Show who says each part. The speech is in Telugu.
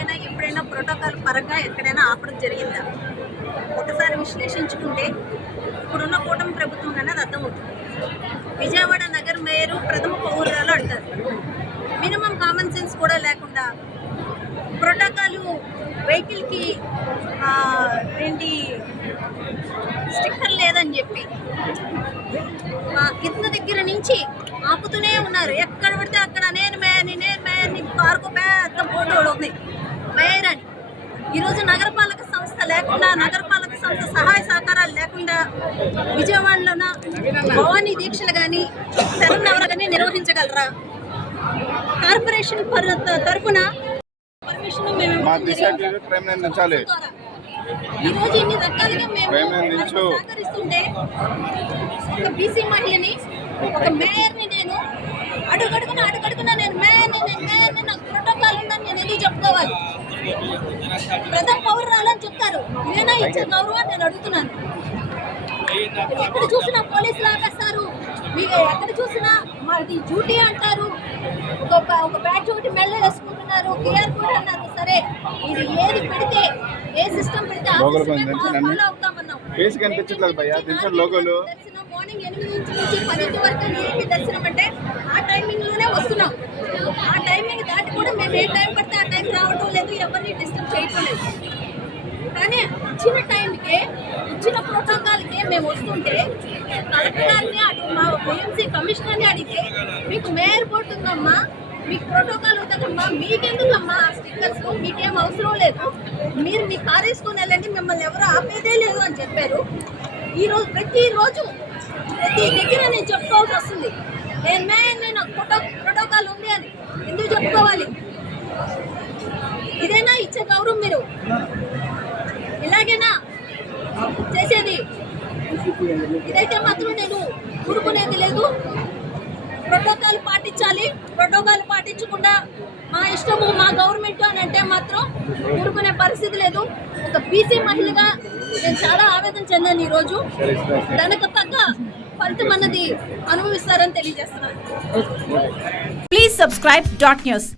Speaker 1: ఎప్పుడైనా ప్రొటోకాల్ పరంగా ఎక్కడైనా ఆపడం జరిగిందా? ఒకసారి విశ్లేషించుకుంటే ఇప్పుడున్న కూటమి ప్రభుత్వం అనేది అర్థమవుతుంది. విజయవాడ నగర మేయరు ప్రథమ పౌరురాలు అంటారు. మినిమం కామన్ సెన్స్ కూడా లేకుండా ప్రోటోకాల్ వెహికల్కి రెండు ఏంటి స్టిక్కర్ లేదని చెప్పి మా కింద దగ్గర నుంచి ఆపుతూనే ఉన్నారు. ఎక్కడ పడితే అక్కడ నేను మే నేను మేయర్ని కారుకు పెద్ద ఫోటోలు ఒకటి ఉంది ఈరోజు నగరపాలక సంస్థ లేకుండా నగరపాలక సంస్థ సహాయ సహకారాలు లేకుండా విజయవాడలోన భవానీ దీక్షలు కానీ శరణవర కానీ నిర్వహించగలరా కార్పొరేషన్ పర- తరపున పర్మిషన్ మేము
Speaker 2: మా
Speaker 1: ఇవ్వడం
Speaker 2: దిశ
Speaker 1: జరిగింది.
Speaker 2: ప్రేమ నిందించాలి
Speaker 1: ద్వారా. ఈ రోజు ఇన్ని రకాలుగా మేము. సహకరిస్తుంటే ఒక బీసీ మహిళని ఒక మేయర్ని నేను అడుగడుగున అడుగడుగున నేను మేయర్ని నేను మేయర్ని నాకు ప్రోటోకాల్ ఉందని నేను ఎందుకు చెప్పుకోవాలి ప్రథమ పౌరురాలని చెప్తారు. ఇదేనా ఇచ్చే గౌరవం నేను అడుగుతున్నాను. ఎక్కడ చూసినా పోలీసులు ఆపేస్తారు. మీకు ఎక్కడ చూసినా మాది డ్యూటీ అంటారు. ఒక ఒక బ్యాచ్ ఒకటి మెల్ల వేసుకుంటున్నారు. కేఆర్ కూడా అన్నారు సరే ఇది ఏది పెడితే ఏ సిస్టమ్ పెడితే దర్శనం మార్నింగ్ ఎనిమిది నుంచి నుంచి పదింటి వరకు ఏపీ దర్శనం అంటే ఆ టైమింగ్లోనే వస్తున్నాం. ఆ టైమింగ్ దాటి కూడా మేము ఏ టైం పడితే ఆ టైం రావడం లేదు. ఎవరిని చెప్పలేదు కానీ ఇచ్చిన టైంకే ఇచ్చిన ప్రోటోకాల్కే మేము వస్తుంటే కలెక్టర్ గారిని అటు మా ఏఎంసీ కమిషనర్ని అడిగితే మీకు మేయర్ బోర్డు ఉందమ్మా మీకు ప్రోటోకాల్ ఉంటుందమ్మా మీకెందుకమ్మా ఆ స్టిక్కర్స్? మీకేం అవసరం లేదు. మీరు మీ కార్ వేసుకొని వెళ్ళండి మిమ్మల్ని ఎవరు ఆపేదే లేదు అని చెప్పారు. ఈరోజు ప్రతిరోజు ప్రతి దగ్గర నేను చెప్పుకోవాల్సి వస్తుంది. నేను మేయర్ నేను ప్రోటో ప్రోటోకాల్ ఉంది అని. ఎందుకు చెప్పుకోవాలి? ఇదేనా ఇచ్చే గౌరవం మీరు? ఇలాగేనా చేసేది. ఇదైతే మాత్రం నేను ఊరుకునేది లేదు. ప్రోటోకాల్ పాటించాలి. ప్రోటోకాల్ పాటించకుండా మా ఇష్టము మా గవర్నమెంట్ అని అంటే మాత్రం ఊరుకునే పరిస్థితి లేదు. ఒక బీసీ మహిళగా నేను చాలా ఆవేదన చెందాను ఈరోజు. దానికి తగ్గ ఫలితం అన్నది అనుభవిస్తారని తెలియజేస్తున్నాను.
Speaker 3: Please subscribe dot news